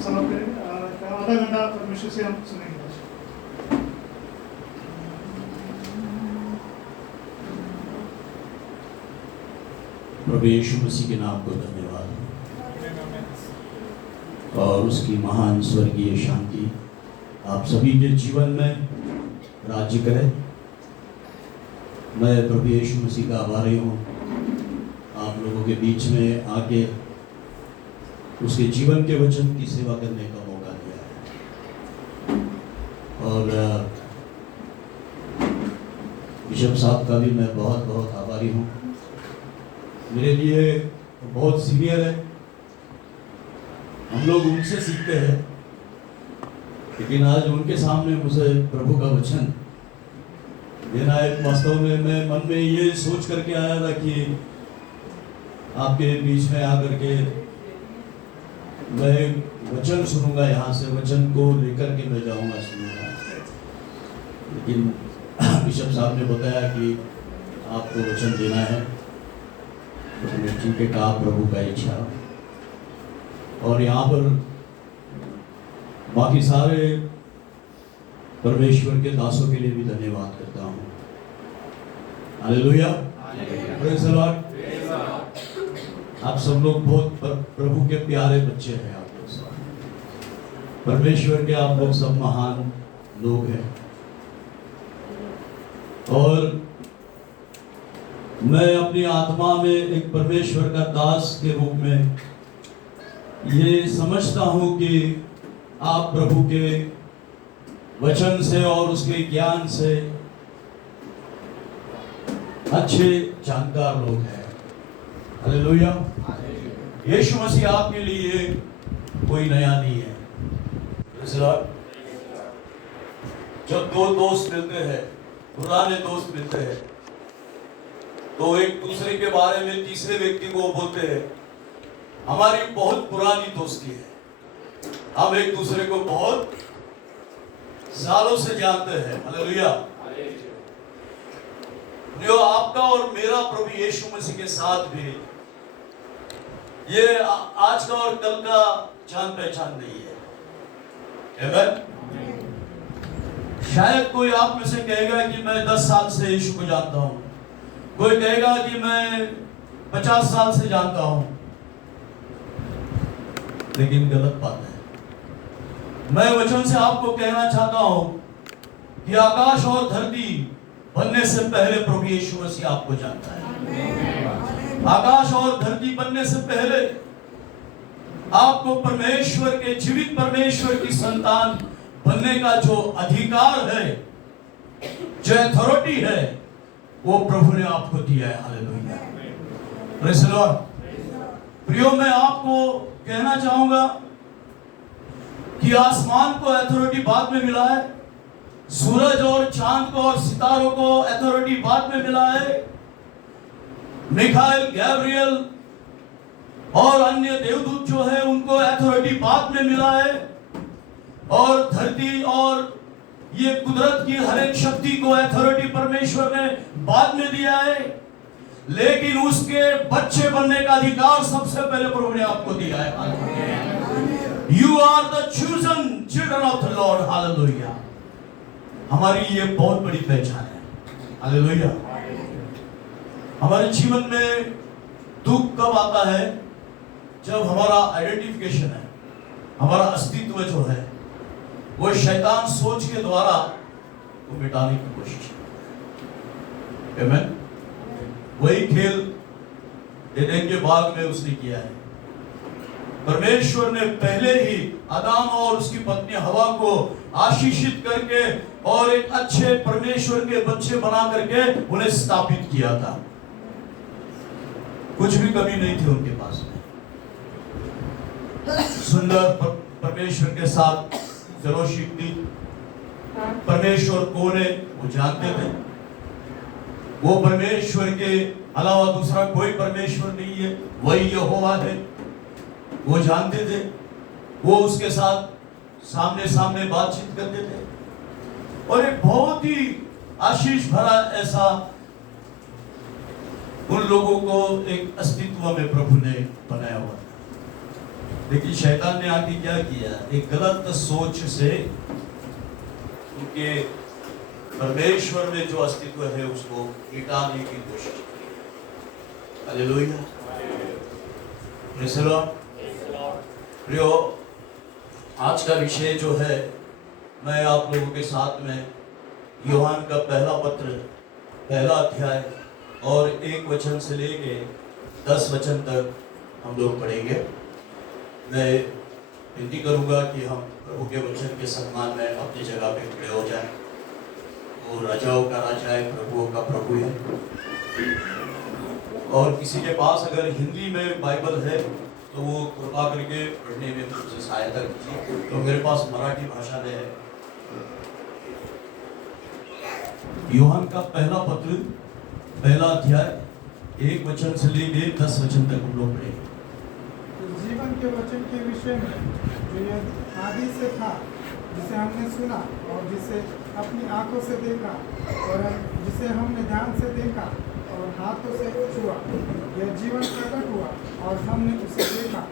समाप्त करेंगे। आधा घंटा परमेश्वर से हम सुनेंगे। प्रभु यीशु मसीह के नाम को धन्यवाद और उसकी महान स्वर्गीय शांति आप सभी के जीवन में राज्य करे। मैं प्रभु यीशु मसीह का आभारी हूँ आप लोगों के बीच में आके उसके जीवन के वचन की सेवा करने का मौका दिया है। और बिशप साहब का भी मैं बहुत बहुत आभारी हूँ। मेरे लिए बहुत सीनियर है, हम लोग उनसे सीखते हैं, लेकिन आज उनके सामने मुझे प्रभु का वचन देना है। वास्तव में मैं मन में ये सोच करके आया था कि आपके बीच में आकर के मैं वचन सुनूंगा, यहाँ से वचन को लेकर के मैं जाऊंगा सुनूंगा, लेकिन बिशप साहब ने बताया कि आपको वचन देना है। ठीक है, कहा प्रभु का इच्छा। और यहाँ पर बाकी सारे परमेश्वर के दासों के लिए भी धन्यवाद करता हूँ। Hallelujah, praise the Lord. आप सब लोग बहुत प्रभु के प्यारे बच्चे हैं। आप लोग सब परमेश्वर के, आप लोग सब महान लोग हैं। और मैं अपनी आत्मा में एक परमेश्वर का दास के रूप में ये समझता हूं कि आप प्रभु के वचन से और उसके ज्ञान से अच्छे जानकार लोग हैं। हालेलुया। यीशु मसीह आपके लिए कोई नया नहीं है। जब दो दोस्त मिलते हैं, पुराने दोस्त मिलते हैं, तो एक दूसरे के बारे में तीसरे व्यक्ति को बोलते हैं हमारी बहुत पुरानी दोस्ती है, हम एक दूसरे को बहुत सालों से जानते हैं। हालेलुया। जो आपका और मेरा प्रभु यीशु मसीह के साथ भी ये आज का और कल का जान पहचान नहीं है। आमीन। शायद कोई आप में से कहेगा कि मैं 10 साल से यीशु को जानता हूं, कोई कहेगा कि मैं 50 साल से जानता हूं, लेकिन गलत बात है। मैं वचन से आपको कहना चाहता हूं कि आकाश और धरती बनने से पहले प्रभु यीशु मसीह आपको जानता है। आकाश और धरती बनने से पहले आपको परमेश्वर के, जीवित परमेश्वर की संतान बनने का जो अधिकार है, जो अथॉरिटी है, वो प्रभु ने आपको दिया है। Hallelujah, praise the Lord. प्रियो, मैं आपको कहना चाहूंगा कि आसमान को अथॉरिटी बाद में मिला है, सूरज और चांद को और सितारों को अथॉरिटी बाद में मिला है, मिखाइल, गैब्रियल और अन्य देवदूत जो है उनको अथॉरिटी बाद में मिला है, और धरती और ये कुदरत की हर एक शक्ति को अथॉरिटी परमेश्वर ने बाद में दिया है, लेकिन उसके बच्चे बनने का अधिकार सबसे पहले प्रभु ने आपको दिया है। You are the chosen children of the Lord. Hallelujah. हमारी ये बहुत बड़ी पहचान है। हालेलुया। हमारे जीवन में दुख कब आता है? जब हमारा आइडेंटिफिकेशन है, हमारा अस्तित्व जो है वो शैतान सोच के द्वारा वो मिटाने की कोशिश है। आमीन। वही खेल एदेन के बाग में उसने किया है। परमेश्वर ने पहले ही आदम और उसकी पत्नी हवा को आशीषित करके और एक अच्छे परमेश्वर के बच्चे बना करके उन्हें स्थापित किया था। कुछ भी कमी नहीं थी उनके पास में। सुंदर परमेश्वर के साथ फेलोशिप थी। परमेश्वर कौन है वो जानते थे। वो परमेश्वर के अलावा दूसरा कोई परमेश्वर नहीं है, वही यहोवा है, वो जानते थे। वो उसके साथ सामने सामने बातचीत करते थे और एक बहुत ही आशीष भरा ऐसा उन लोगों को एक अस्तित्व में प्रभु ने बनाया हुआ था। लेकिन शैतान ने आके क्या किया, एक गलत सोच से उनके परमेश्वर में जो अस्तित्व है उसको मिटाने की कोशिश की। Hallelujah, praise the Lord. प्रियो, आज का विषय जो है, मैं आप लोगों के साथ में यूहन्ना का पहला पत्र, पहला अध्याय और 1 वचन से लेके 10 वचन तक हम लोग पढ़ेंगे। मैं विनती करूंगा कि हम प्रभु के वचन के सम्मान में अपनी जगह पे खड़े हो जाएं। वो राजाओं का राजा है, प्रभुओं का प्रभु है। और किसी के पास अगर हिंदी में बाइबल है तो वो कृपा करके पढ़ने में मुझसे सहायता कीजिए। तो मेरे पास मराठी भाषा में है। यूहन्ना का पहला पत्र, पहला अध्याय 1 वचन से लेके 10 वचन तक हम लोग पढ़ेंगे। जीवन के वचन के विषय में जो यह आदि से था, जिसे हमने सुना और जिसे अपनी आंखों से देखा और जिसे हमने ध्यान से देखा और हाथों से छुआ, यह जीवन प्रकट हुआ और हमने उसे देखा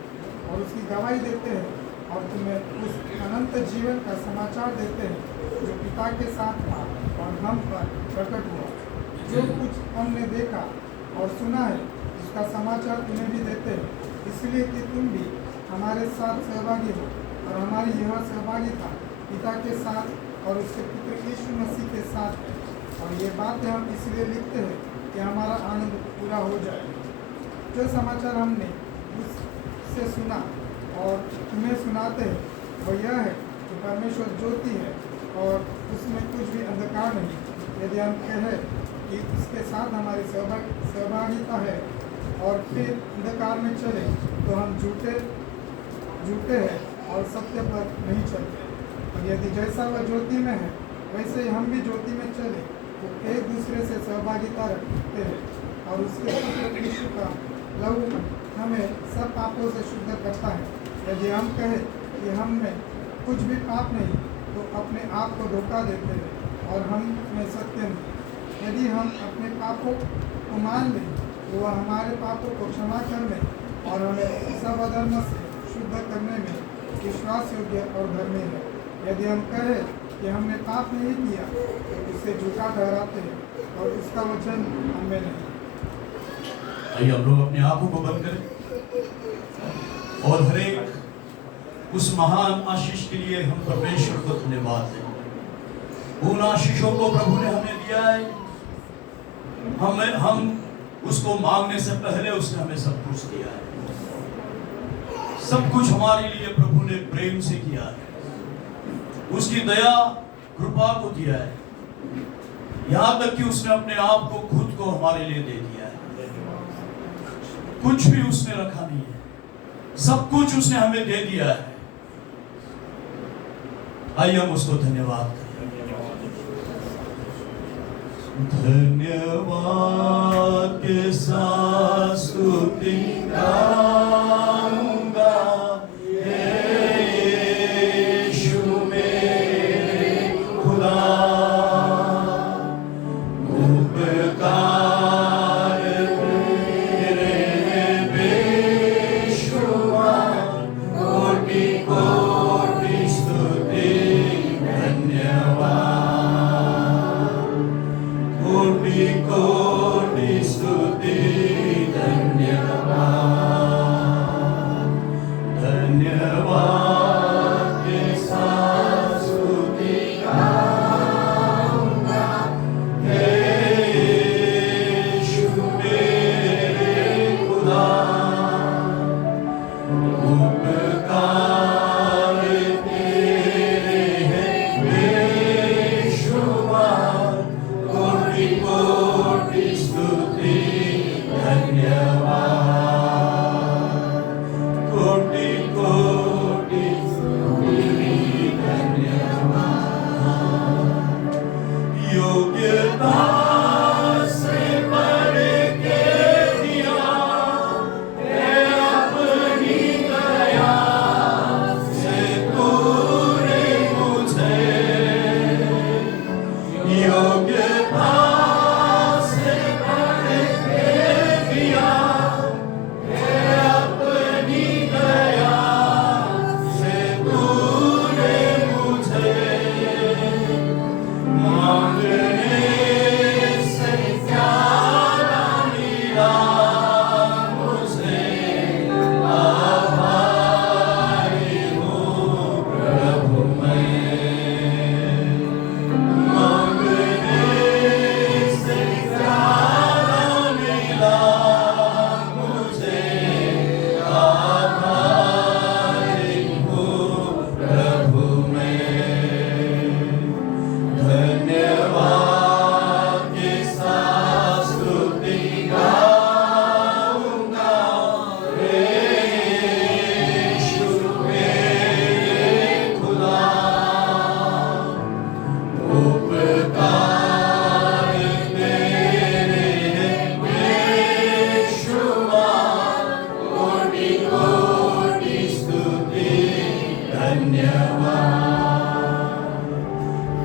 और उसकी गवाही देते हैं और तुम्हें उस अनंत जीवन का समाचार देते हैं जो पिता के साथ था और हम पर प्रकट हुआ। जो कुछ हमने देखा और सुना है उसका समाचार तुम्हें भी देते हैं, इसलिए कि तुम भी हमारे साथ सहभागी हो। और हमारी यह सहभागिता पिता के साथ और उसके पुत्र यीशु मसीह के साथ है। और ये बातें हम इसलिए लिखते हैं कि हमारा आनंद पूरा हो जाए। जो समाचार हमने उससे सुना और तुम्हें सुनाते हैं वह यह है कि परमेश्वर ज्योति है और उसमें कुछ भी अंधकार नहीं। यदि हम कहें कि उसके साथ हमारी सहभागिता है और फिर अंधकार में चले तो हम झूठे हैं और सत्य पर नहीं चलते। और यदि जैसा वह ज्योति में है वैसे ही हम भी ज्योति में चले तो एक दूसरे से सहभागिता रखते हैं और उसके पुत्र यीशु का लहू हमें सब पापों से शुद्ध करता है। यदि हम कहें कि हम में कुछ भी पाप नहीं तो अपने आप को धोखा देते हैं और हम में सत्य नहीं। यदि हम अपने पापों को मान लें तो वह हमारे पापों को क्षमा करने और हमें सब अधर्म से शुद्ध करने में विश्वास योग्य और धर्मी है। यदि हम कहें कि हमने पाप नहीं किया तो उसे झूठा ठहराते हैं और उसका वचन हमें नहीं। आइए हम लोग अपनी आंखों को बंद करें और हर एक उस महान आशीष के लिए हम परमेश्वर को धन्यवाद दें। उन आशीषों को प्रभु ने हमें दिया है। हम उसको मांगने से पहले उसने हमें सब कुछ दिया है। सब कुछ हमारे लिए प्रभु ने प्रेम से किया है। उसकी दया कृपा को दिया है। यहां तक कि उसने अपने आप को खुद को हमारे लिए दे दिया है। कुछ भी उसने रखा नहीं है, सब कुछ उसने हमें दे दिया है। आइए हम उसको धन्यवाद करें। धन्यवाद के साथ स्तुति गाऊंगा, यीशु मेरे खुदा। उपकार तेरे बेशुमार, कोटि कोटि स्तुति धन्यवाद। कोटि कोटि स्तुति धन्यवाद।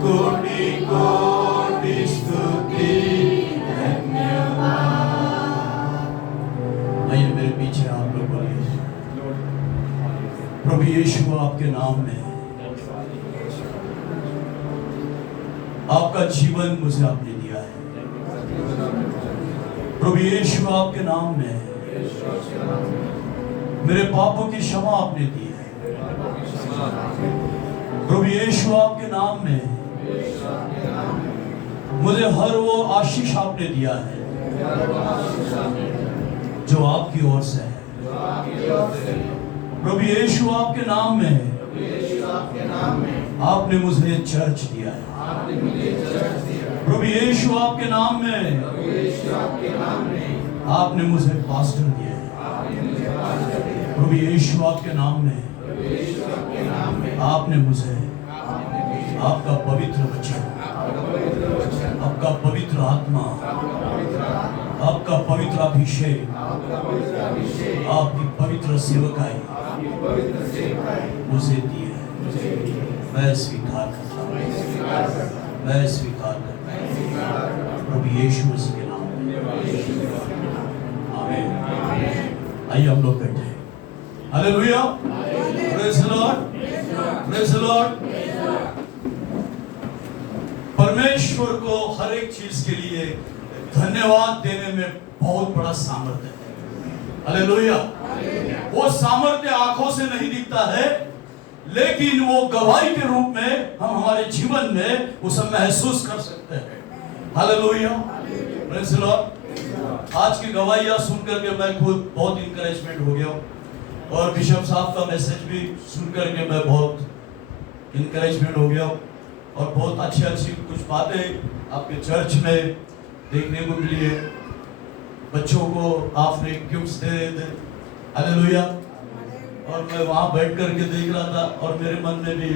कोटि कोटि स्तुति धन्यवाद। आइए मेरे पीछे आप लोग बोलिए, प्रभु यीशु आपके नाम में आपका जीवन मुझे आपने दिया है। प्रभु यीशु आपके नाम में मेरे पापों की क्षमा आपने दी है। प्रभु यीशु आपके नाम में मुझे हर वो आशीष आपने दिया है जो आपकी ओर से है। प्रभु यीशु आपके नाम में आपने मुझे चर्च दिया है। प्रभु यीशु आपके नाम में आपने मुझे पास्टर दिया है। प्रभु यीशु आपके नाम में आपने मुझे आपका पवित्र वचन, आपका पवित्र आत्मा, आपका पवित्र अभिषेक, आपकी पवित्र सेवकाई मुझे दी है। मैं स्वीकार करता हूँ, मैं स्वीकार करता हूँ प्रभु यीशु मसीह के नाम में। आमीन। आइए हम लोग बैठे। Hallelujah, praise the Lord, praise the Lord. परमेश्वर को हर एक चीज के लिए धन्यवाद देने में बहुत बड़ा सामर्थ्य है। हालेलुया। वो सामर्थ्य आंखों से नहीं दिखता है, लेकिन वो गवाही के रूप में हम हमारे जीवन में उसे महसूस कर सकते हैं। Hallelujah, praise the Lord. आज की गवाहियां सुनकर के मैं खुद बहुत इंकरेजमेंट हो गया और बिशप साहब का मैसेज भी सुनकर के मैं बहुत इंकरेजमेंट हो गया और बहुत अच्छी अच्छी कुछ बातें आपके चर्च में देखने को मिली है। बच्चों को आपने गिफ्ट्स दे रहे थे। हालेलुया। और मैं वहाँ बैठ करके देख रहा था और मेरे मन में भी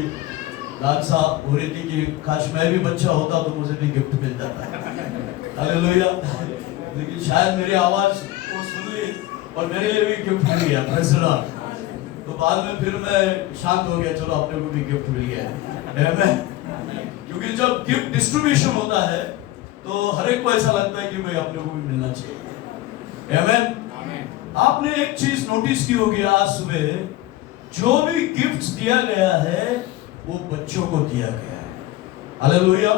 लालसा हो रही थी कि काश मैं भी बच्चा होता तो मुझे भी गिफ्ट मिल जाता। हालेलुया। लेकिन शायद मेरी आवाज को सुन ली और मेरे लिए भी गिफ्ट मिल गया। Praise the Lord. तो बाद में फिर मैं शांत हो गया, चलो अपने को भी गिफ्ट मिल गया। आमीन। क्योंकि जब गिफ्ट डिस्ट्रीब्यूशन होता है तो हर एक को ऐसा लगता है कि भाई अपने को भी मिलना चाहिए। आमीन। आपने एक चीज नोटिस की होगी, आज सुबह जो भी गिफ्ट्स दिया गया है वो बच्चों को दिया गया है। हालेलुया।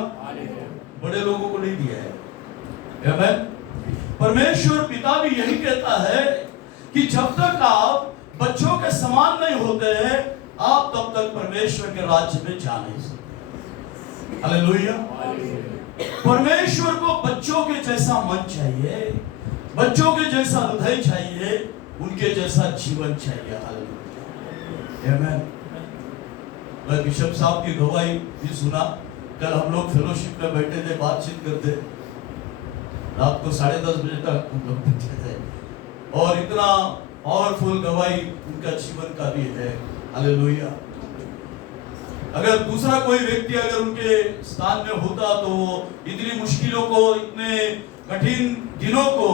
बड़े लोगों को नहीं दिया है। आमीन। परमेश्वर पिता भी यही कहता है कि जब तक आप बच्चों के समान नहीं होते हैं आप तब तक परमेश्वर के राज्य में जा नहीं सकते। हालेलुया। परमेश्वर को बच्चों के जैसा मन चाहिए, बच्चों के जैसा हृदय चाहिए, उनके जैसा जीवन चाहिए। हालेलुया। आमीन। मैं बिशप साहब की गवाही भी सुना। कल हम लोग फेलोशिप में बैठे थे, बातचीत करते, रात को 10:30 बजे तक हम लोग बैठे थे और इतना पावरफुल गवाही उनका जीवन का भी है। हालेलुया। अगर दूसरा कोई व्यक्ति अगर उनके स्थान में होता तो वो इतनी मुश्किलों को, इतने कठिन दिनों को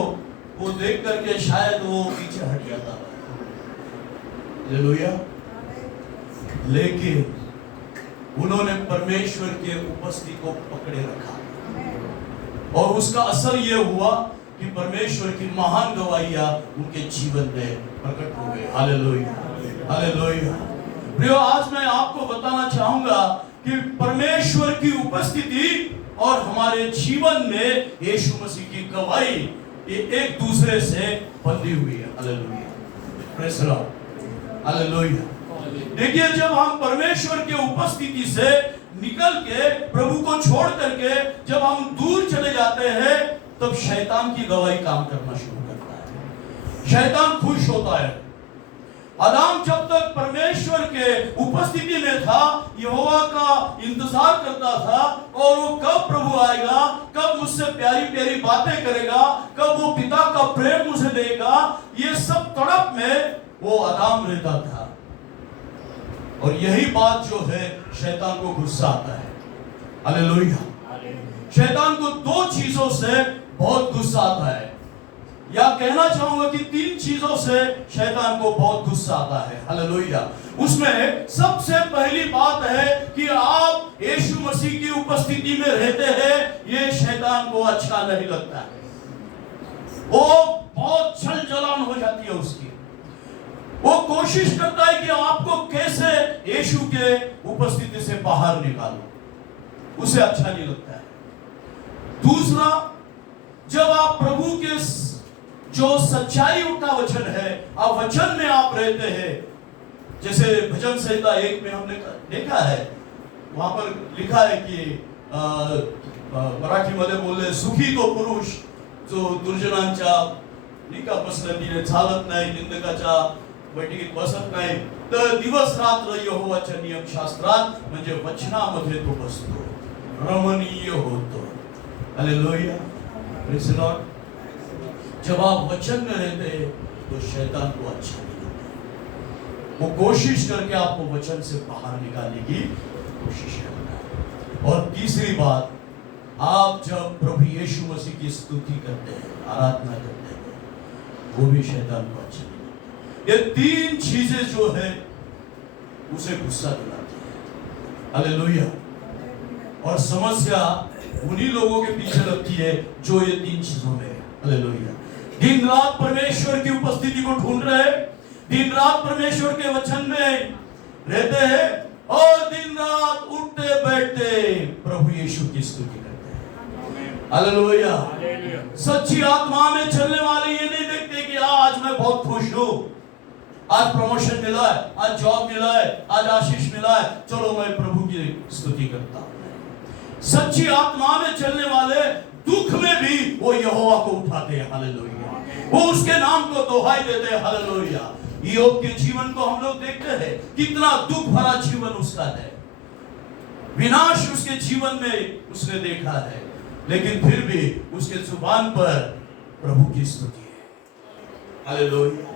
वो देख करके शायद वो पीछे हट जाता। हालेलुया। लेकिन उन्होंने परमेश्वर के उपस्थिति को पकड़े रखा और उसका असर यह हुआ कि परमेश्वर की महान गवाहियां उनके जीवन में प्रकट हो गई। Hallelujah, hallelujah. प्रियो, आज मैं आपको बताना चाहूंगा कि परमेश्वर की उपस्थिति और हमारे जीवन में यीशु मसीह की गवाही ये एक दूसरे से बंधी हुई है। Hallelujah, praise the Lord, hallelujah. देखिए, जब हम परमेश्वर के उपस्थिति से निकल के प्रभु को छोड़ करके जब हम दूर चले जाते हैं तब शैतान की गवाही काम करना शुरू करता है। शैतान खुश होता है। आदम जब तक परमेश्वर के उपस्थिति में था, यहोवा का इंतजार करता था और वो कब प्रभु आएगा, कब मुझसे प्यारी प्यारी बातें करेगा, कब वो पिता का प्रेम मुझे देगा, ये सब तड़प में वो आदम रहता था। और यही बात जो है शैतान को गुस्सा आता है। हालेलुया। शैतान को दो चीजों से बहुत गुस्सा आता है, या कहना चाहूंगा कि 3 चीजों से शैतान को बहुत गुस्सा आता है। हालेलुया। उसमें सबसे पहले यही बात है कि आप यीशु मसीह की उपस्थिति में रहते हैं, ये शैतान को अच्छा नहीं लगता है। वो बहुत छल जलन हो जाती है उसकी। वो कोशिश करता है कि आपको कैसे यीशु के उपस्थिति से बाहर निकालो, उसे अच्छा नहीं लगता है। दूसरा, जब आप प्रभु के जो सच्चाई का वचन है, आप वचन में आप रहते हैं, जैसे भजन संहिता 1 में हमने देखा है, वहां पर लिखा है कि मराठी मध्ये बोलले, सुखी तो पुरुष जो दुर्जनांच्या निका पसंतीने चालत नाही, निंदकाच्या बैठकीत बसत नाही, तर दिवस रात्र यहोवाच्या नियमशास्त्रात म्हणजे वचनामध्ये तो बसतो, रमणीय होतो। Hallelujah, praise the Lord. जब आप वचन में रहते हैं तो शैतान को अच्छा नहीं लगता है, वो कोशिश करके आपको वचन से बाहर निकालने की कोशिश करता है। और तीसरी बात, आप जब प्रभु यीशु मसीह की स्तुति करते हैं, आराधना करते हैं, वो भी शैतान को अच्छा नहीं लगता। ये तीन चीजें जो है उसे गुस्सा दिलाती है। हालेलुया। और समस्या उन्हीं लोगों के पीछे लगती है जो ये तीन चीजों में है। हालेलुया। दिन रात परमेश्वर की उपस्थिति को ढूंढ रहे, दिन रात परमेश्वर के वचन में रहते हैं और दिन रात उठते बैठते प्रभु यीशु की स्तुति करते हैं। हालेलुया। सच्ची आत्मा में चलने वाले ये नहीं देखते कि आज मैं बहुत खुश हूं, आज प्रमोशन मिला है, आज जॉब मिला है, आज आशीष मिला है, चलो मैं प्रभु की स्तुति करता हूं। सच्ची आत्मा में चलने वाले दुख में भी वो यहोवा को उठाते हैं। हालेलुया। वो उसके नाम को दोहाई देते हैं। हालेलुया। योग के जीवन को हम लोग देखते हैं, कितना दुख भरा जीवन उसका है, विनाश उसके जीवन में उसने देखा है, लेकिन फिर भी उसके जुबान पर प्रभु की स्तुति है। हालेलुया।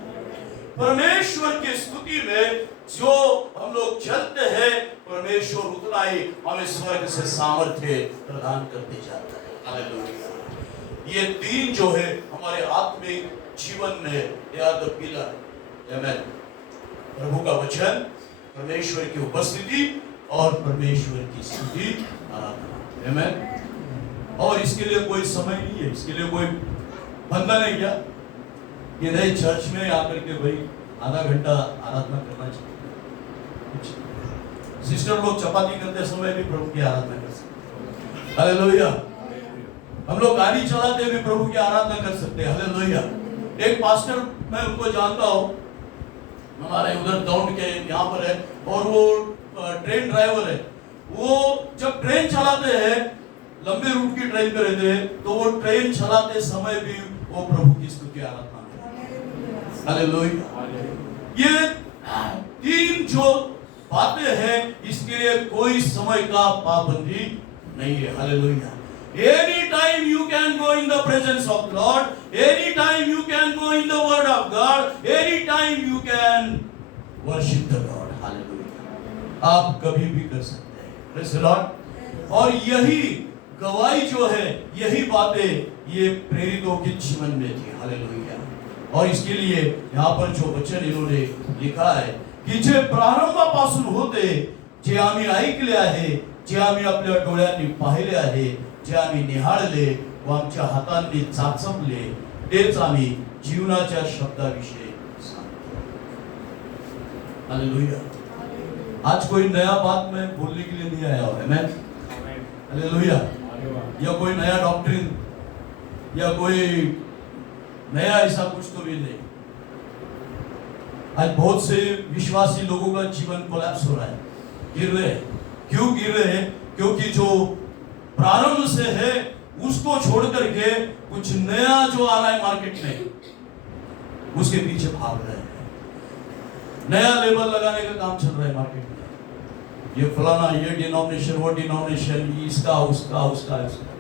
परमेश्वर की स्तुति में जो हम लोग चलते हैं, परमेश्वर उतना ही हमें स्वर्ग से सामर्थ्य प्रदान करते जाता है। हालेलुया। ये तीन जो है हमारे आत्मिक जीवन में, दे आर द पिलर। आमेन। प्रभु का वचन, परमेश्वर की उपस्थिति और परमेश्वर की स्तुति, आराधना। आमेन। और इसके लिए कोई समय नहीं है, इसके लिए कोई बंधन है क्या कि नहीं चर्च में आकर के भाई आधा घंटा आराधना करना चाहिए। सिस्टर लोग चपाती करते समय भी प्रभु की आराधना कर सकते हैं। हालेलुया। हम लोग गाड़ी चलाते भी प्रभु की आराधना कर सकते हैं। हालेलुया। एक पास्टर, मैं उनको जानता हूं, हमारे उधर दौड़ के यहाँ पर है, और वो ट्रेन ड्राइवर है। वो जब ट्रेन चलाते हैं, लंबे रूट की ट्रेन पे रहते हैं, तो वो ट्रेन चलाते समय भी वो प्रभु की स्तुति आराधना करते। हालेलुया। ये तीन जो बातें हैं, इसके लिए कोई समय का पाबंदी नहीं है। Hallelujah. Anytime you can go in the presence of God, anytime you can go in the word of God, anytime you can worship the Lord. Hallelujah. आप कभी भी कर सकते हैं। Praise the Lord. और यही गवाही जो है, यही बातें ये प्रेरितों के जीवन में थी। हालेलुया। और इसके लिए यहाँ पर जो वचन इन्होंने लिखा है की जे प्रारंभापासून होते, जे आम्ही ऐकले आहे, जे आम्ही आपल्या डोळ्यांनी पाहिले आहे, जे आम्ही निहाळले व आमच्या हातांनी चाचपले, तेच आम्ही जीवनाच्या शब्दाविषयी सांगतो। हालेलुया। आज कोई नया बात मैं बोलने के लिए नहीं आया हूं। आमेन। हालेलुया। या कोई नया डॉक्ट्रिन या कोई नया ऐसा कुछ तो भी नहीं। आज बहुत से विश्वासी लोगों का जीवन कोलैप्स हो रहा है, गिर रहे हैं। क्यों गिर रहे हैं? क्योंकि जो प्रारंभ से है उसको छोड़ करके कुछ नया जो आ रहा है मार्केट में, उसके पीछे भाग रहे हैं। नया लेबल लगाने का काम चल रहा है मार्केट में, ये फलाना, ये डिनोमिनेशन, वो डिनोमिनेशन, इसका उसका उसका उसका।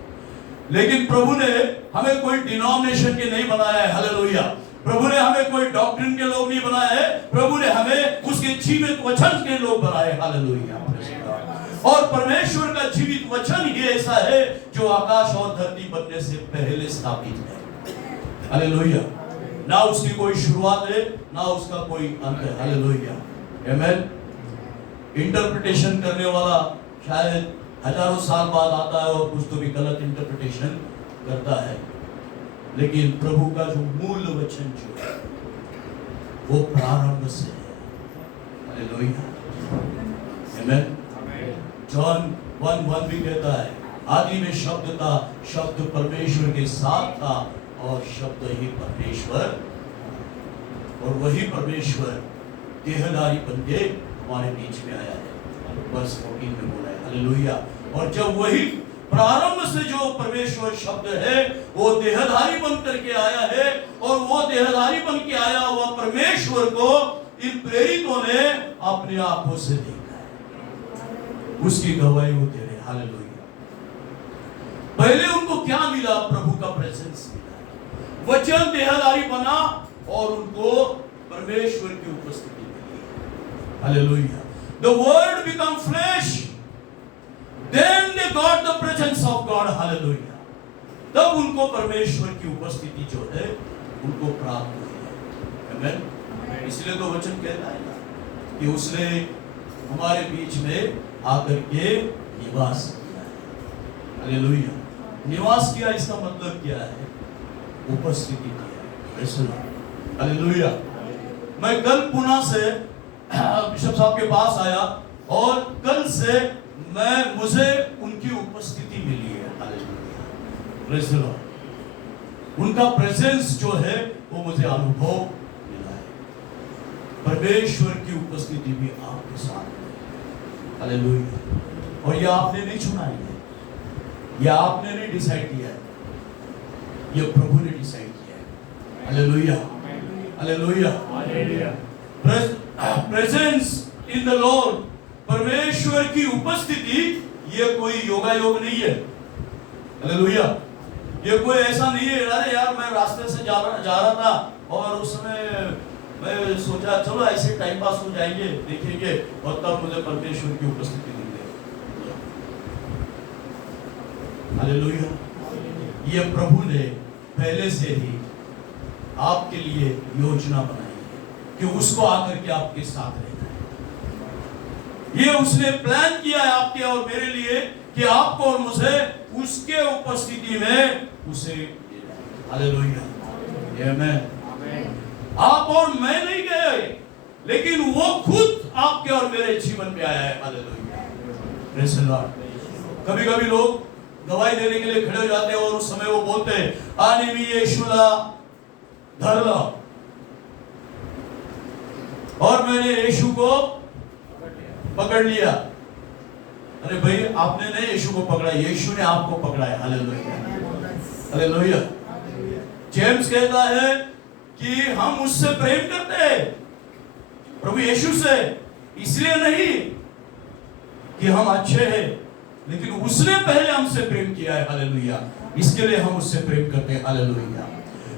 लेकिन प्रभु ने हमें कोई डिनोमिनेशन के नहीं बनाया है। हालेलुया। प्रभु ने हमें कोई डॉक्ट्रिन के लोग नहीं बनाए हैं, प्रभु ने हमें उसके जीवित वचन के लोग बनाए। हालेलुया। और परमेश्वर का जीवित वचन ही ऐसा है जो आकाश और धरती बनने से पहले स्थापित है। हालेलुया। ना उसकी कोई शुरुआत है, ना उसका कोई अंत है। हालेलुया। आमेन। इंटरप्रिटेशन करने वाला शायद हजारों साल बाद आता है और कुछ तो भी गलत इंटरप्रिटेशन करता है, लेकिन प्रभु का जो मूल वचन जो है वो प्रारंभ से है। हालेलुया, आमेन। जॉन 1:1 भी कहता है, आदि में शब्द था, शब्द परमेश्वर के साथ था और शब्द ही परमेश्वर, और वही परमेश्वर देहधारी बन के हमारे बीच में आया है। वर्ष 14 में बोला है। हालेलुया। और जब वही प्रारंभ से जो परमेश्वर शब्द है वो देहधारी बन करके आया है, और वो देहधारी बन के आया हुआ परमेश्वर को इन प्रेरितों ने अपनी आंखों से देखा है, उसकी गवाही वो दे रहे। हालेलुया। पहले उनको क्या मिला? प्रभु का प्रेजेंस मिला, वचन देहधारी बना और उनको परमेश्वर की उपस्थिति मिली। Hallelujah. The word become flesh, then they got the presence of God. Hallelujah. तब उनको परमेश्वर की उपस्थिति जो है उनको प्राप्त हुई है। आमेन। इसलिए तो वचन कहता है कि उसने हमारे बीच में आकर के निवास किया है। हालेलुया। निवास किया, इसका मतलब क्या है? उपस्थिति किया है। हालेलुया। मैं कल पुणे से बिशप साहब के पास आया और कल से मुझे उनकी उपस्थिति मिली है। Hallelujah, praise the Lord. उनका प्रेजेंस जो है वो मुझे अनुभव मिला है। परमेश्वर की उपस्थिति भी आपके साथ है। हालेलुया। और ये आपने नहीं चुना है, ये आपने नहीं डिसाइड किया है, ये प्रभु ने डिसाइड किया है। Hallelujah, hallelujah. Presence in the Lord, परमेश्वर की उपस्थिति, ये कोई योगा योग नहीं है। हालेलुया। ये कोई ऐसा नहीं है, अरे यार मैं रास्ते से जा रहा था और उस समय मैं सोचा चलो ऐसे टाइम पास हो जाएंगे, देखेंगे, और तब मुझे परमेश्वर की उपस्थिति मिल गई। हालेलुया। ये प्रभु ने पहले से ही आपके लिए योजना बनाई कि उसको आकर के आपके साथ रहना है। ये उसने प्लान किया है आपके और मेरे लिए कि आपको और मुझे उसके उपस्थिति में उसे। हालेलुया, आमेन। आप और मैं नहीं गए, लेकिन वो खुद आपके और मेरे जीवन में आया है। Hallelujah, praise the Lord. कभी कभी लोग गवाही देने के लिए खड़े हो जाते हैं और उस समय वो बोलते हैं, आने भी यीशुला धर लो, और मैंने यीशु को पकड़ लिया। अरे भाई, आपने नहीं यीशु को पकड़ा, यीशु ने आपको पकड़ा है। Hallelujah, hallelujah. जेम्स कहता है कि हम उससे प्रेम करते हैं, प्रभु यीशु से, इसलिए नहीं कि हम अच्छे हैं, लेकिन उसने पहले हमसे प्रेम किया है। हालेलुया, इसके लिए हम उससे प्रेम करते हैं। हालेलुया।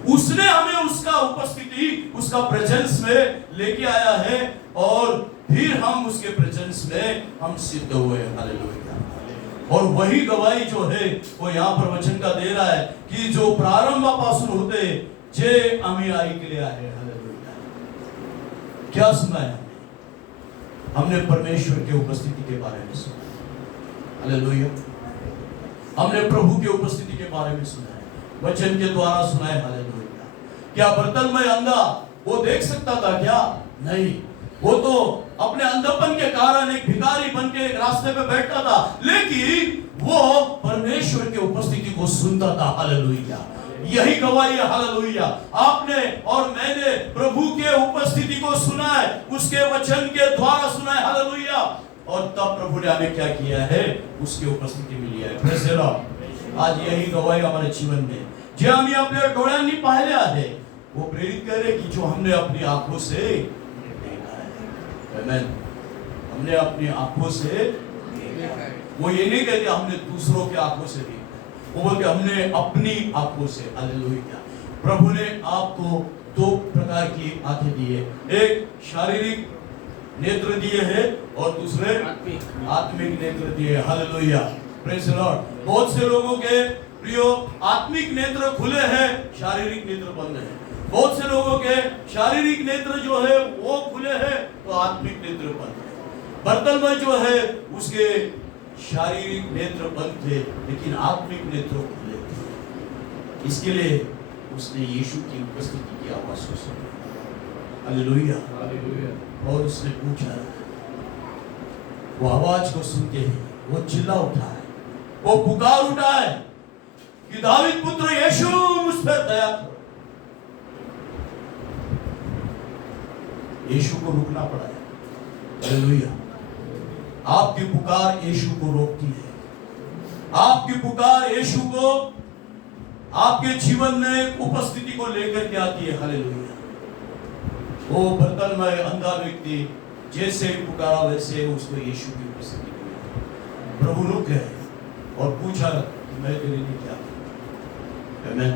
उसने हमें उसका उपस्थिति, उसका प्रेजेंस में लेके आया है, और फिर हम उसके प्रेजेंस में हम सिद्ध हुए। हालेलुया। और वही गवाही जो है वो यहाँ पर वचन का दे रहा है कि जो प्रारंभापासून होते जे आम्ही ऐकले आहे। हालेलुया। क्या सुना है? हमने परमेश्वर के उपस्थिति के बारे में सुना। हालेलुया। हमने प्रभु की उपस्थिति के बारे में सुना है, वचन के द्वारा सुना है। हालेलुया। क्या बर्तलमय अंधा वो देख सकता था क्या? नहीं, वो तो अपने अंधपन के कारण एक भिखारी बन के रास्ते पे बैठता था, लेकिन वो परमेश्वर की उपस्थिति को सुनता था। हालेलुया। यही गवाही है। हालेलुया। आपने और मैंने प्रभु के उपस्थिति को सुना है, उसके वचन के द्वारा सुना है। हालेलुया। और तब प्रभु ने हमें क्या किया है? उसकी उपस्थिति मिली है। Praise the Lord. आज यही गवाही हमारे जीवन में जे आम्ही आपल्या डोळ्यांनी पाहिले आहे, वो प्रेरित करे कि जो हमने अपनी आंखों से देखा है। आमेन। हमने अपनी आंखों से देखा है। वो ये नहीं कहते हमने दूसरों की आंखों से देखा है, वो बोलते हमने अपनी आंखों से। हालेलुया। प्रभु ने आपको दो प्रकार की आंखें दी है, एक शारीरिक नेत्र दिए हैं और दूसरे आत्मिक नेत्र दिए। Hallelujah, praise the Lord. बहुत से लोगों के प्रियो आत्मिक नेत्र खुले हैं, शारीरिक नेत्र बंद हैं। बहुत से लोगों के शारीरिक नेत्र जो है वो खुले हैं तो आत्मिक नेत्र बंद है। बर्तलमय जो है उसके शारीरिक नेत्र बंद थे, लेकिन आत्मिक नेत्र खुले थे। इसके लिए उसने यीशु की उपस्थिति की आवाज सुनी। हालेलुया। और उसने पूछा, वो आवाज को सुन के वो चिल्ला उठा है, वो पुकार उठा है कि दावीद पुत्र यीशु मुझ पर दया करो। यीशु को रुकना पड़ा है। हालेलुया। आपकी पुकार यीशु को रोकती है। आपकी पुकार यीशु को आपके जीवन में उपस्थिति को लेकर के आती है। हालेलुया। वो बर्तलमय अंधा व्यक्ति जैसे ही पुकारा वैसे उसको यीशु की उपस्थिति मिली। प्रभु रुक गए और पूछा कि मैं तेरे लिए क्या करूं। आमीन।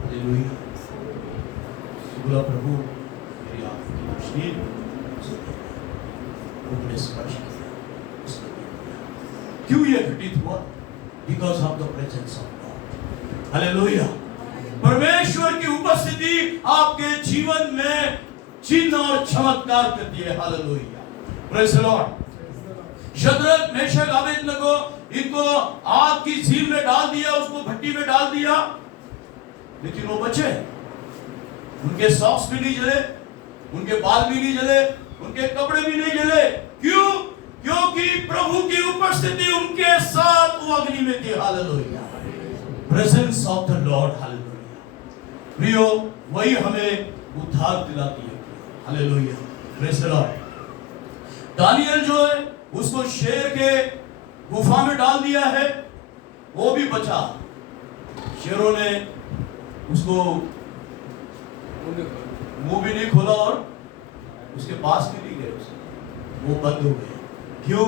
हालेलुया। बोला, प्रभु मेरी आंख की रोशनी उसने स्पर्श किया, उसने दिया। क्यों ये घटित हुआ? Because of the presence of God. Hallelujah. परमेश्वर की उपस्थिति आपके जीवन में चिन्ह और चमत्कार करती है। Hallelujah. Praise the Lord. Shadrach, Meshach, Abednego, इनको आग की झील में डाल दिया, उसको भट्टी में डाल दिया, लेकिन वो बचे। उनके सॉक्स भी नहीं जले, उनके बाल भी नहीं जले, उनके कपड़े भी नहीं जले। क्यों? क्योंकि प्रभु की उपस्थिति उनके साथ वो अग्नि में थी। Hallelujah. Presence of the Lord. Hallelujah. प्रियो, वही हमें उद्धार दिलाती है। Hallelujah. Praise the Lord. Daniel जो है उसको शेर के गुफा में डाल दिया है, वो भी बचा। शेरों ने उसको मुंह भी नहीं खोला और उसके पास भी नहीं गए, वो बंद हो गए। क्यों?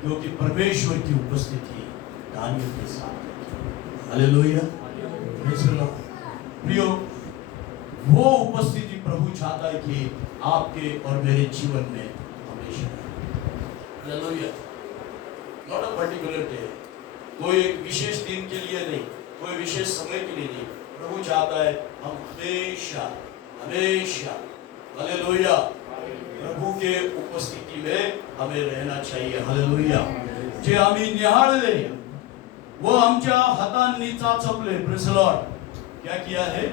क्योंकि परमेश्वर की उपस्थिति दानियल के साथ थी। हालेलुया। Praise the Lord. प्रियो, वो उपस्थिति प्रभु चाहता है कि आपके और मेरे जीवन में हमेशा। Hallelujah. Not a particular day, कोई एक विशेष दिन के लिए नहीं, कोई विशेष समय के लिए नहीं। प्रभु चाहता है हम हमेशा हमेशा, हालेलुया, प्रभु के उपस्थिति में हमें रहना चाहिए। हालेलुया। जे आम्ही निहाळले वो आमच्या हातांनी चाचपले। Praise the Lord. क्या किया है?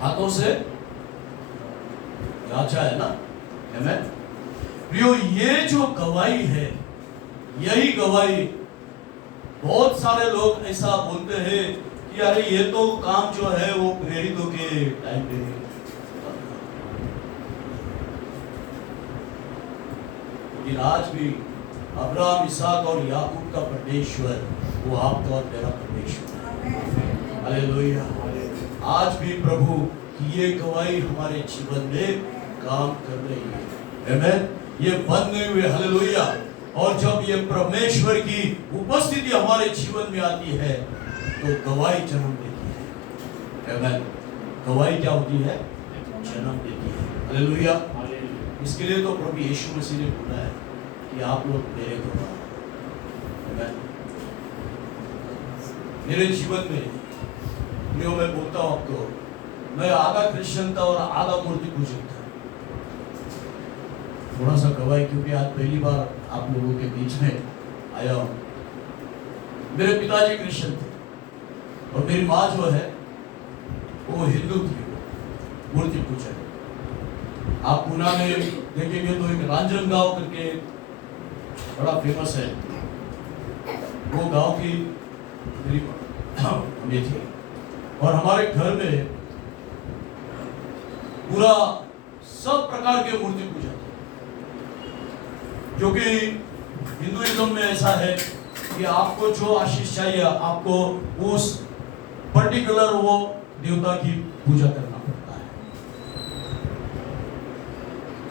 हाथों से जांचा है ना। आमीन। प्रियो, ये जो गवाही है, यही गवाही बहुत सारे लोग ऐसा बोलते हैं कि अरे ये तो काम जो है वो प्रेरितों के टाइम पे है। लेकिन आज भी अब्राहम, इसहाक और याकूब का परमेश्वर वो आपका और मेरा परमेश्वर है। हालेलुया। आज भी प्रभु की ये गवाही हमारे जीवन में काम कर रही है। आमीन। ये बंद नहीं हुए। हालेलुया। और जब ये परमेश्वर की उपस्थिति हमारे जीवन में आती है तो गवाही जन्म देती है। आमीन। गवाही क्या होती है? जन्म देती है। हालेलुया। इसके लिए तो प्रभु यीशु मसीह ने बोला है कि आप लोग मेरे गवाह। आमीन। मेरे जीवन में मैं बोलता हूं आपको, मैं आधा क्रिश्चियन था और आधा मूर्ति पूजक था। थोड़ा सा गवाही, क्योंकि आज पहली बार आप लोगों के बीच में आया हूं। मेरे पिताजी क्रिश्चियन थे और मेरी माँ जो है वो हिंदू थी, मूर्ति पूजक। आप पुणे में देखेंगे तो एक रांजनगांव करके बड़ा फेमस है, वो गांव की मेरी मम्मी थी। और हमारे घर में पूरा सब प्रकार के मूर्ति पूजा थे, क्योंकि हिंदुइज्म में ऐसा है कि आपको जो आशीष चाहिए आपको उस पर्टिकुलर वो देवता की पूजा करना पड़ता है।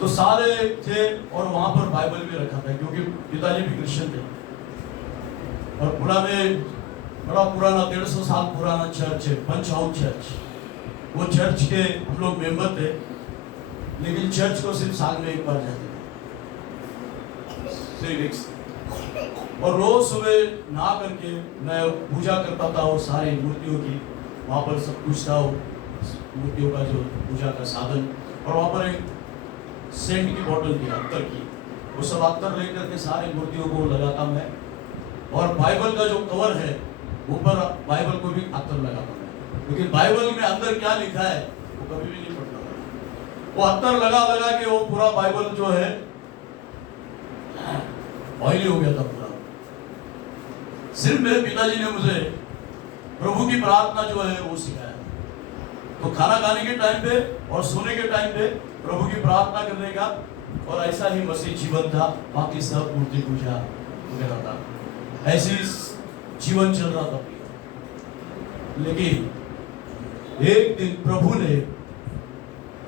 तो सारे थे और वहां पर बाइबल भी रखा था, क्योंकि पिताजी भी क्रिश्चियन थे। और पुणे में बड़ा पुराना 150 साल पुराना चर्च है, पंच हाउस चर्च। वो चर्च के हम लोग मेंबर थे, लेकिन चर्च को सिर्फ साल में एक बार जाते थे। और रोज सुबह नहा करके मैं पूजा करता था वो सारी मूर्तियों की। वहाँ पर सब कुछ था, मूर्तियों का जो पूजा का साधन। और वहाँ पर एक सेंट की बोतल थी अत्तर की, वो सब अत्तर लेकर के सारे मूर्तियों को लगाता मैं, और बाइबल का जो कवर है ऊपर बाइबल को भी अत्तर लगाता मैं, लेकिन बाइबल में अंदर क्या लिखा है वो कभी भी नहीं पढ़ता था। वो अत्तर लगा लगा के वो पूरा बाइबल जो है ऑयली हो गया था पूरा। सिर्फ मेरे पिताजी ने मुझे प्रभु की प्रार्थना जो है वो सिखाया। तो खाना खाने के टाइम पे और सोने के टाइम पे प्रभु की प्रार्थना करने का, और ऐसा ही मसीह जीवन था। बाकी सब मूर्ति पूजा वगैरह था, ऐसी जीवन चल रहा था। लेकिन एक दिन प्रभु ने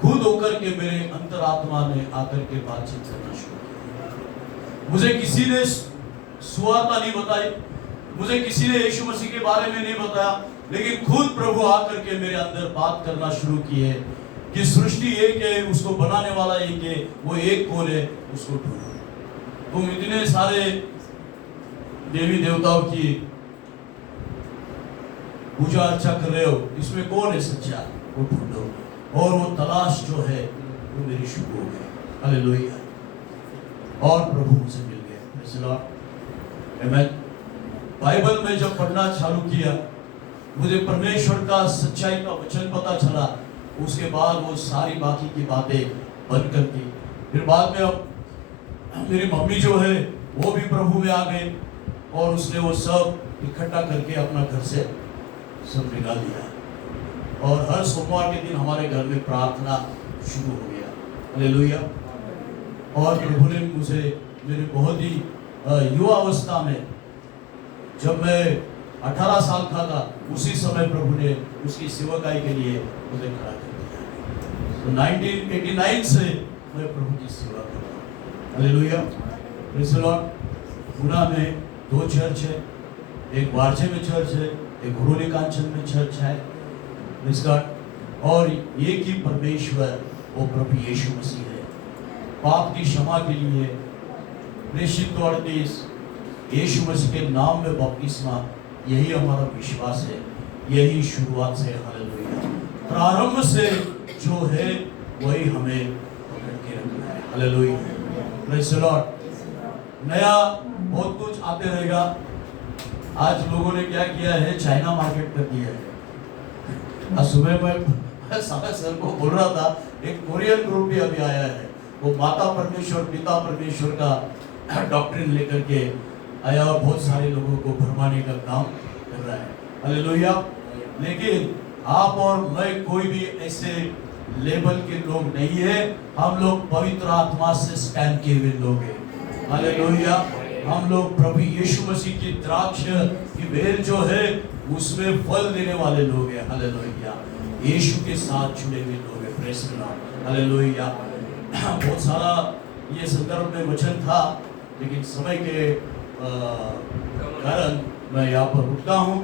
खुद होकर के मेरे अंतरात्मा में आकर के बातचीत करना शुरू किया। मुझे किसी ने सुवार्ता नहीं बताई, मुझे किसी ने यीशु मसीह के बारे में नहीं बताया, लेकिन खुद प्रभु आकर के मेरे अंदर बात करना शुरू किए कि सृष्टि एक है, उसको बनाने वाला एक है, वो एक कौन है, उसको ढूंढो। तुम इतने सारे देवी देवताओं की पूजा अर्चा कर रहे हो, इसमें कौन है सच्चा, वो ढूंढो। और वो तलाश जो है वो मेरी शुरू हो गई। हालेलुया। और प्रभु मुझे मिल गए। Praise the Lord. आमीन। बाइबल में जब पढ़ना चालू किया, मुझे परमेश्वर का सच्चाई का वचन पता चला। उसके बाद वो सारी बाकी की बातें बंद कर दी। फिर बाद में अब मेरी मम्मी जो है वो भी प्रभु में आ गए, और उसने वो सब इकट्ठा करके अपना घर से सब निकाल दिया। और हर सोमवार के दिन हमारे घर में प्रार्थना शुरू हो गया। हालेलुया। और प्रभु ने मुझे मेरे बहुत ही युवा अवस्था में, जब मैं 18 साल का था, उसी समय प्रभु ने उसकी सेवकाई के लिए मुझे खड़ा कर दिया। तो 1989 से मैं प्रभु की सेवा कर रहा हूँ। Hallelujah. Praise the Lord. Guna में 2 चर्च है, एक वारजे में चर्च है, एक घुरोली कांचन में चर्च है। Praise God. और एक ही परमेश्वर वो प्रभु यीशु मसीह है। पाप की क्षमा के लिए प्रेषित 38 यीशु मसीह के नाम में बपतिस्मा, यही हमारा विश्वास है, यही शुरुआत से। हालेलुया। प्रारंभ से जो है वही हमें पकड़ के रखना है। हालेलुया। Praise the Lord. नया बहुत कुछ आते रहेगा। आज लोगों ने क्या किया है, चाइना मार्केट कर दिया है। आज सुबह मैं साहब सर को बोल रहा था, एक कोरियन ग्रुप भी अभी आया है, वो माता परमेश्वर पिता परमेश्वर का डॉक्ट्रिन लेकर के आया और बहुत सारे लोगों को भरमाने का काम कर रहा है। हालेलुया। लेकिन आप और मैं कोई भी ऐसे लेवल के लोग नहीं है। हम लोग पवित्र आत्मा से स्टैंड किए हुए लोग हैं। हालेलुया। हम लोग प्रभु यीशु मसीह की द्राक्ष की बेल जो है उसमें फल देने वाले लोग हैं। हालेलुया। यीशु के साथ जुड़े हुए लोग हैं। Praise the Lord. हालेलुया। बहुत सारा ये संदर्भ में वचन था, लेकिन समय के कारण मैं यहाँ पर रुकता हूँ।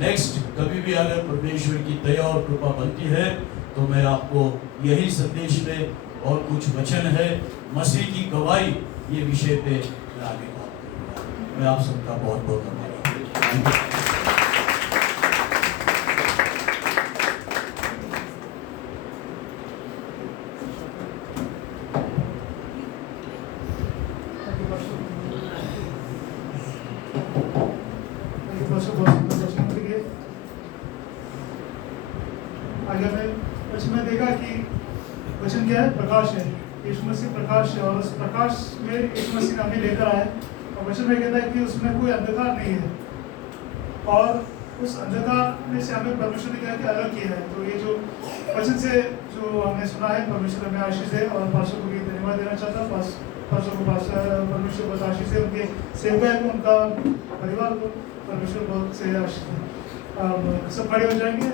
नेक्स्ट कभी भी अगर परमेश्वर की दया और कृपा बनती है तो मैं आपको यही संदेश में और कुछ वचन है मसीह की गवाही, ये विषय पे मैं आगे बात करूँगा। मैं आप सबका बहुत बहुत धन्यवाद। उसमें देखा कि वचन क्या है, प्रकाश है। यीशु मसीह प्रकाश है, और उस प्रकाश में यीशु मसीह हमें लेकर आए। और वचन में कहता है कि उसमें कोई अंधकार नहीं है, और उस अंधकार में से हमें परमेश्वर ने क्या अलग किया है। तो ये जो वचन से जो हमने सुना है, परमेश्वर हमें आशीष दे। और पास्टर को भी धन्यवाद देना चाहता हूँ। पास्टर को परमेश्वर बहुत आशीष दे, उनके सेवकाई को, उनका परिवार को परमेश्वर बहुत से आशीष दे। सब खड़े हो जाएंगे।